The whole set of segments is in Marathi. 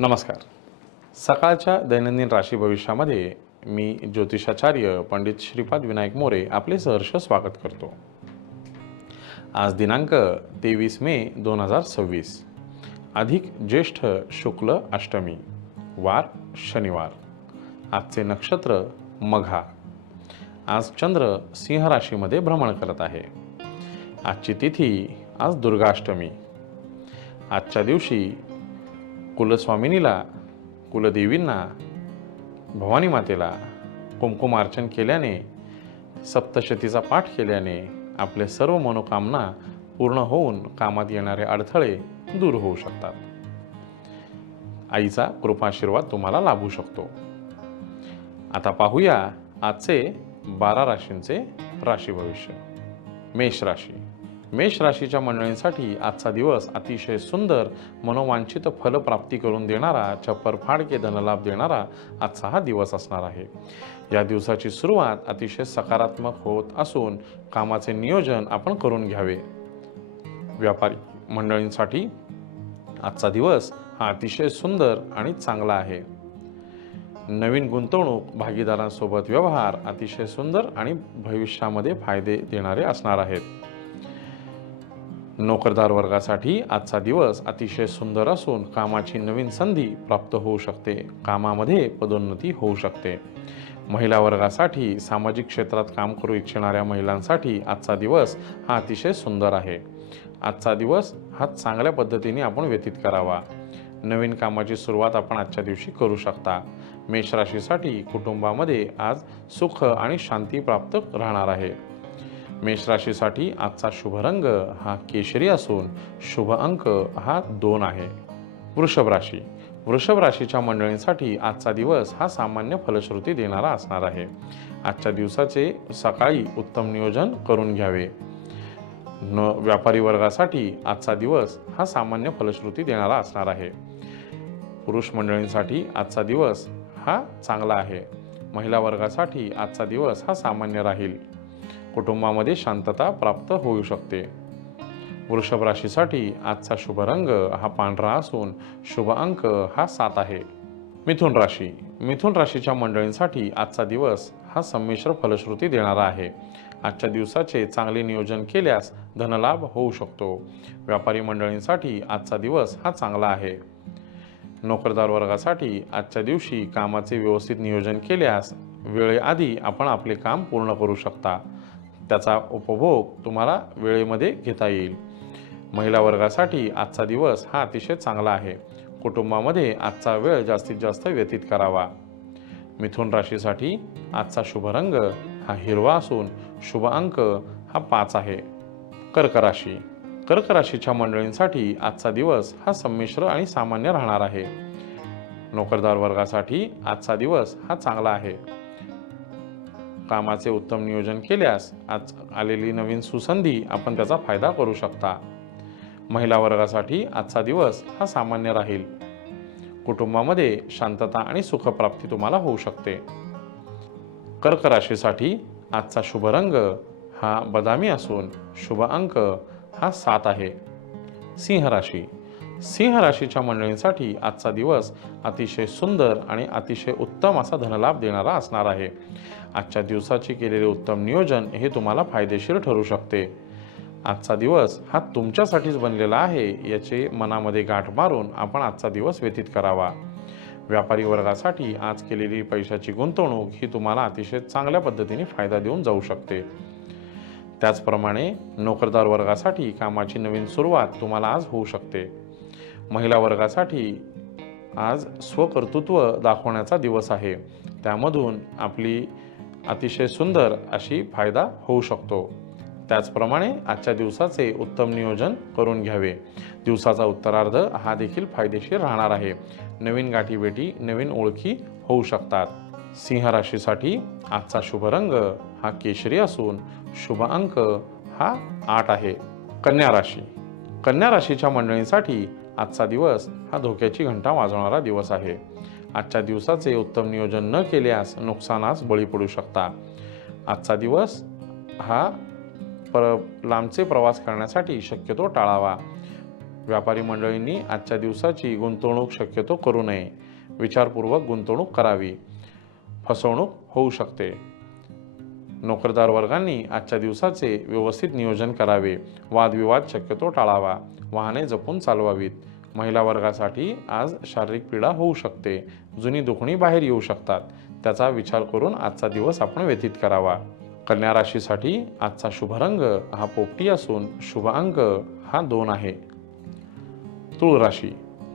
नमस्कार. सकाळच्या दैनंदिन राशी भविष्यामध्ये मी ज्योतिषाचार्य पंडित श्रीपाद विनायक मोरे आपले सहर्ष स्वागत करतो. आज दिनांक 23 मे 2026, अधिक ज्येष्ठ शुक्ल अष्टमी, वार शनिवार. आजचे नक्षत्र मघा. आज चंद्र सिंह राशीमध्ये भ्रमण करत आहे. आजची तिथी आज दुर्गाष्टमी. आजच्या दिवशी कुलस्वामिनीला, कुलदेवींना, भवानी मातेला कुंकुमार्चन केल्याने, सप्तशतीचा पाठ केल्याने आपले सर्व मनोकामना पूर्ण होऊन कामात येणारे अडथळे दूर होऊ शकतात. आईचा कृपाशीर्वाद तुम्हाला लाभू शकतो. आता पाहूया आजचे 12 राशींचे राशी भविष्य. मेष राशी. मेष राशीच्या मंडळींसाठी आजचा दिवस अतिशय सुंदर, मनोवांछित फलप्राप्ती करून देणारा, चप्परफाडके धनलाभ देणारा आजचा हा दिवस असणार आहे. या दिवसाची सुरुवात अतिशय सकारात्मक होत असून कामाचे नियोजन आपण करून घ्यावे. व्यापारी मंडळींसाठी आजचा दिवस हा अतिशय सुंदर आणि चांगला आहे. नवीन गुंतवणूक, भागीदारांसोबत व्यवहार अतिशय सुंदर आणि भविष्यामध्ये फायदे देणारे असणार आहेत. नोकरदार वर्गासाठी आजचा दिवस अतिशय सुंदर असून कामाची नवीन संधी प्राप्त होऊ शकते. कामामध्ये पदोन्नती होऊ शकते. महिला वर्गासाठी सामाजिक क्षेत्रात काम करू इच्छिणाऱ्या महिलांसाठी आजचा दिवस हा अतिशय सुंदर आहे. आजचा दिवस हा चांगल्या पद्धतीने आपण व्यतीत करावा. नवीन कामाची सुरुवात आपण आजच्या दिवशी करू शकता. मेष राशीसाठी कुटुंबामध्ये आज सुख आणि शांती प्राप्त राहणार आहे. मेष राशीसाठी आजचा शुभ रंग हा केशरी असून शुभ अंक हा 2 आहे. वृषभ राशी. वृषभ राशीच्या मंडळींसाठी आजचा दिवस हा सामान्य फलश्रुती देणारा असणार आहे. आजच्या दिवसाचे सकाळी उत्तम नियोजन करून घ्यावे. व्यापारी वर्गासाठी आजचा दिवस हा सामान्य फलश्रुती देणारा असणार आहे. पुरुष मंडळींसाठी आजचा दिवस हा चांगला आहे. महिला वर्गासाठी आजचा दिवस हा सामान्य राहील. कुटुंबामध्ये शांतता प्राप्त होऊ शकते. वृषभ राशीसाठी आजचा शुभ रंग हा पांढरा असून शुभ अंक हा 7 आहे. मिथुन राशी. मिथुन राशीच्या मंडळींसाठी आजचा दिवस हा संमिश्र फलश्रुती देणारा आहे. आजच्या दिवसाचे चांगले नियोजन केल्यास धनलाभ होऊ शकतो. व्यापारी मंडळींसाठी आजचा दिवस हा चांगला आहे. नोकरदार वर्गासाठी आजच्या दिवशी कामाचे व्यवस्थित नियोजन केल्यास वेळेआधी आपण आपले काम पूर्ण करू शकता. त्याचा उपभोग तुम्हाला वेळेमध्ये घेता येईल. महिला वर्गासाठी आजचा दिवस हा अतिशय चांगला आहे. कुटुंबामध्ये आजचा वेळ जास्तीत जास्त व्यतीत करावा. मिथुन राशीसाठी आजचा शुभ रंग हा हिरवा असून शुभ अंक हा 5 आहे. कर्क राशी. कर्क राशीच्या मंडळींसाठी आजचा दिवस हा संमिश्र आणि सामान्य राहणार आहे. नोकरदार वर्गासाठी आजचा दिवस हा चांगला आहे. कामाचे उत्तम नियोजन केल्यास आज आलेली नवीन सुसंधी आपण त्याचा फायदा करू शकता. महिला वर्गासाठी आजचा दिवस हा सामान्य राहील. कुटुंबामध्ये शांतता आणि सुखप्राप्ती तुम्हाला होऊ शकते. कर्क राशीसाठी आजचा शुभ रंग हा बदामी असून शुभ अंक हा 7 आहे. सिंह राशी. सिंह राशीच्या मंडळींसाठी आजचा दिवस अतिशय सुंदर आणि अतिशय उत्तम असा धनलाभ देणारा असणार आहे. आजच्या दिवसाचे केलेले उत्तम नियोजन हे तुम्हाला फायदेशीर ठरू शकते. आजचा दिवस हा तुमच्यासाठीच बनलेला आहे याचे मनामध्ये गाठ मारून आपण आजचा दिवस व्यतीत करावा. व्यापारी वर्गासाठी आज केलेली पैशाची गुंतवणूक ही तुम्हाला अतिशय चांगल्या पद्धतीने फायदा देऊन जाऊ शकते. त्याचप्रमाणे नोकरदार वर्गासाठी कामाची नवीन सुरुवात तुम्हाला आज होऊ शकते. महिला वर्गासाठी आज स्वकर्तृत्व दाखवण्याचा दिवस आहे. त्यामधून आपली अतिशय सुंदर अशी फायदा होऊ शकतो. त्याचप्रमाणे आजच्या दिवसाचे उत्तम नियोजन करून घ्यावे. दिवसाचा उत्तरार्ध हा देखील फायदेशीर राहणार आहे. नवीन गाठीभेटी, नवीन ओळखी होऊ शकतात. सिंह राशीसाठी आजचा शुभ रंग हा केशरी असून शुभ अंक हा 8 आहे. कन्या राशी. कन्या राशीच्या मंडळींसाठी आजचा दिवस हा धोक्याची घंटा वाजवणारा दिवस आहे. आजच्या दिवसाचे उत्तम नियोजन न केल्यास नुकसानास बळी पडू शकता. आजचा दिवस हा लांबचे प्रवास करण्यासाठी शक्यतो टाळावा. व्यापारी मंडळींनी आजच्या दिवसाची गुंतवणूक शक्यतो करू नये. विचारपूर्वक गुंतवणूक करावी. फसवणूक होऊ शकते. नोकरदार वर्गांनी आजच्या दिवसाचे व्यवस्थित नियोजन करावे. वादविवाद शक्यतो टाळावा. वाहने जपून चालवावीत. महिला वर्गासाठी आज शारीरिक पीडा होऊ शकते. जुनी दुखणी बाहेर येऊ शकतात. त्याचा विचार करून आजचा दिवस आपण व्यतीत करावा. कन्या राशीसाठी आजचा शुभ रंग हा पोपटी असून शुभ अंक हा 2 आहे. तुळ राशी.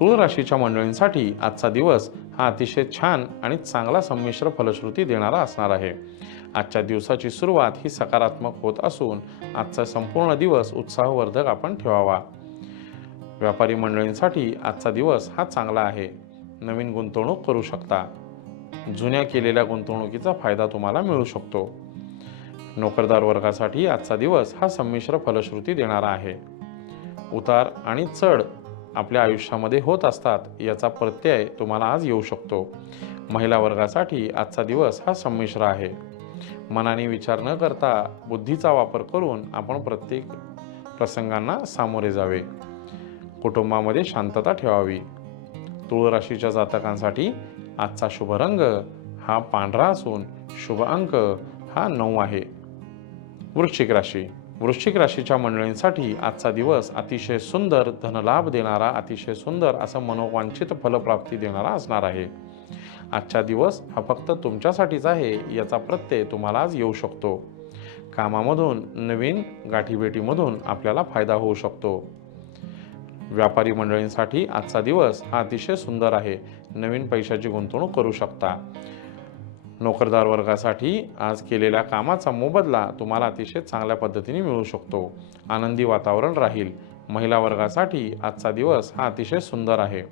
तुळ राशीच्या मंडळींसाठी आजचा दिवस हा अतिशय छान आणि चांगला संमिश्र फलश्रुती देणारा असणार आहे. आजच्या दिवसाची सुरुवात ही सकारात्मक होत असून आजचा संपूर्ण दिवस उत्साहवर्धक आपण ठेवावा. व्यापारी मंडळींसाठी आजचा दिवस हा चांगला आहे. नवीन गुंतवणूक करू शकता. जुन्या केलेल्या गुंतवणुकीचा फायदा तुम्हाला मिळू शकतो. नोकरदार वर्गासाठी आजचा दिवस हा संमिश्र फलश्रुती देणारा आहे. उतार आणि चढ आपल्या आयुष्यामध्ये होत असतात याचा प्रत्यय तुम्हाला आज येऊ शकतो. महिला वर्गासाठी आजचा दिवस हा संमिश्र आहे. मनाने विचार न करता बुद्धीचा वापर करून आपण प्रत्येक प्रसंगांना सामोरे जावे. कुटुंबामध्ये शांतता ठेवावी. तुळ राशीच्या जातकांसाठी आजचा शुभ रंग हा पांढरा असून शुभ अंक हा 9 आहे. वृश्चिक राशी. वृश्चिक राशीच्या मंडळींसाठी आजचा दिवस अतिशय सुंदर धनलाभ देणारा, अतिशय सुंदर असं मनोवांछित फलप्राप्ती देणारा असणार आहे. आजचा दिवस हा फक्त तुमच्यासाठीच आहे याचा प्रत्यय तुम्हाला आज येऊ शकतो. कामामधून नवीन गाठीभेटीमधून आपल्याला फायदा होऊ शकतो. व्यापारी मंडळींसाठी आजचा दिवस हा अतिशय सुंदर आहे. नवीन पैशाची गुंतवणूक करू शकता. नोकरदार वर्गासाठी आज केलेल्या कामाचा मोबदला तुम्हाला अतिशय चांगल्या पद्धतीने मिळू शकतो. आनंदी वातावरण राहील. महिला वर्गासाठी आजचा दिवस हा अतिशय सुंदर आहे.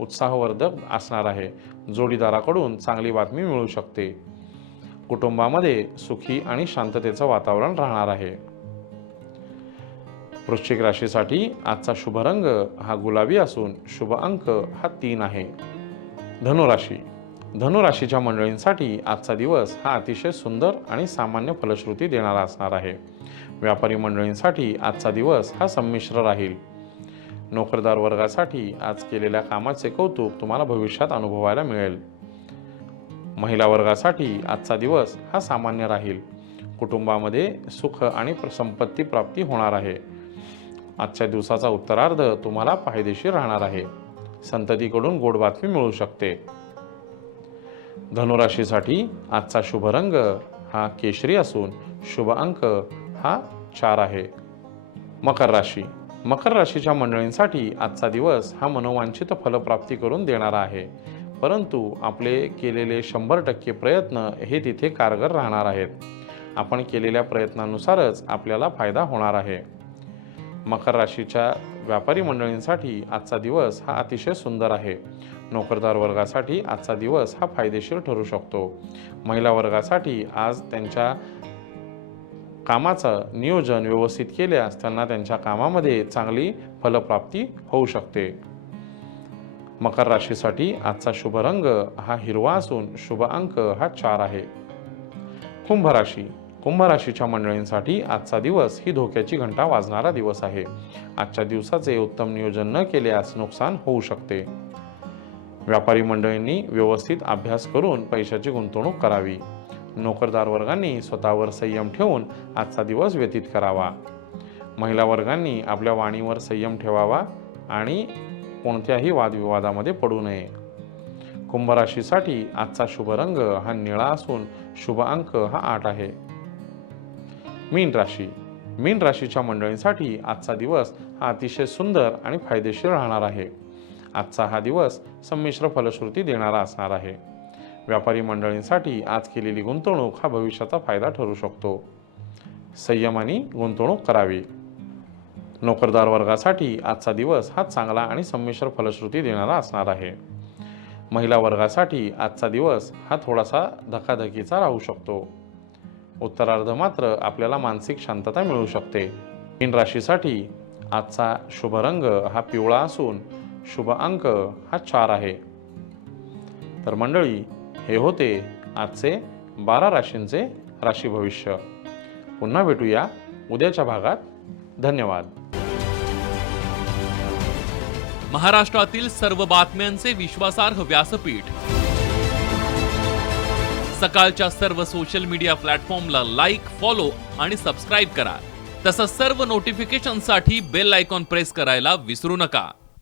उत्साहवर्धक असणार आहे. जोडीदाराकडून चांगली बातमी मिळू शकते. कुटुंबामध्ये सुखी आणि शांततेचं वातावरण राहणार आहे. वृश्चिक राशीसाठी आजचा शुभ रंग हा गुलाबी असून शुभ अंक हा 3 आहे. धनुराशी. धनुराशीच्या मंडळींसाठी आजचा दिवस हा अतिशय सुंदर आणि सामान्य फलश्रुती देणारा असणार आहे. व्यापारी मंडळींसाठी आजचा दिवस हा संमिश्र राहील. नोकरदार वर्गासाठी आज केलेल्या कामाचे कौतुक तुम्हाला भविष्यात अनुभवायला मिळेल. महिला वर्गासाठी आजचा दिवस हा सामान्य राहील. कुटुंबामध्ये सुख आणि संपत्ती प्राप्ती होणार आहे. आजच्या दिवसाचा उत्तरार्ध तुम्हाला फायदेशीर राहणार आहे. संततीकडून गोड बातमी मिळू शकते. धनुराशीसाठी आजचा शुभ रंग हा केशरी असून शुभ अंक हा 4 आहे. मकर राशी. मकर राशीच्या मंडळींसाठी आजचा दिवस हा मनोवांछित फलप्राप्ती करून देणारा आहे. परंतु आपले केलेले 100% प्रयत्न हे तिथे कारगर राहणार आहेत. आपण केलेल्या प्रयत्नानुसारच आपल्याला फायदा होणार आहे. मकर राशीच्या व्यापारी मंडळींसाठी आजचा दिवस हा अतिशय सुंदर आहे. नोकरदार वर्गासाठी आजचा दिवस हा फायदेशीर ठरू शकतो. महिला वर्गासाठी आज त्यांच्या कामाचं नियोजन व्यवस्थित केल्यास त्यांना त्यांच्या कामामध्ये चांगली फलप्राप्ती होऊ शकते. मकर राशीसाठी आजचा शुभ रंग हा हिरवा असून शुभ अंक हा 4 आहे. कुंभ राशी. कुंभ राशीच्या मंडळींसाठी आजचा दिवस ही धोक्याची घंटा वाजणारा दिवस आहे. आजच्या दिवसाचे उत्तम नियोजन न केल्यास नुकसान होऊ शकते. व्यापारी मंडळींनी व्यवस्थित अभ्यास करून पैशाची गुंतवणूक करावी. नोकरदार वर्गांनी स्वतःवर संयम ठेवून आजचा दिवस व्यतीत करावा. महिला वर्गांनी आपल्या वाणीवर संयम ठेवावा आणि कोणत्याही वादविवादामध्ये पडू नये. कुंभ राशीसाठी आजचा शुभ रंग हा निळा असून शुभ अंक हा 8 आहे. मीन राशी. मीन राशीच्या मंडळींसाठी आजचा दिवस हा अतिशय सुंदर आणि फायदेशीर राहणार आहे. आजचा हा दिवस संमिश्र फलश्रुती देणारा असणार आहे. व्यापारी मंडळींसाठी आज केलेली गुंतवणूक हा भविष्याचा फायदा ठरू शकतो. संयमाने गुंतवणूक करावी. नोकरदार वर्गासाठी आजचा दिवस हा चांगला आणि संमिश्र फलश्रुती देणारा असणार आहे. महिला वर्गासाठी आजचा दिवस हा थोडासा धकाधकीचा राहू शकतो. उत्तरार्ध मात्र आपल्याला मानसिक शांतता मिळू शकते. मीन राशीसाठी आजचा शुभ रंग हा पिवळा असून शुभ अंक हा 4 आहे. तर मंडळी, हे होते आजचे 12 राशींचे राशी भविष्य. पुन्हा भेटूया उद्याच्या भागात. धन्यवाद. महाराष्ट्रातील सर्व बातम्यांचे विश्वासार्ह व्यासपीठ. सकाळच्या सर्व सोशल मीडिया प्लॅटफॉर्मला लाईक, फॉलो आणि सबस्क्राईब करा. तसंच सर्व नोटिफिकेशनसाठी बेल आयकॉन प्रेस करायला विसरू नका.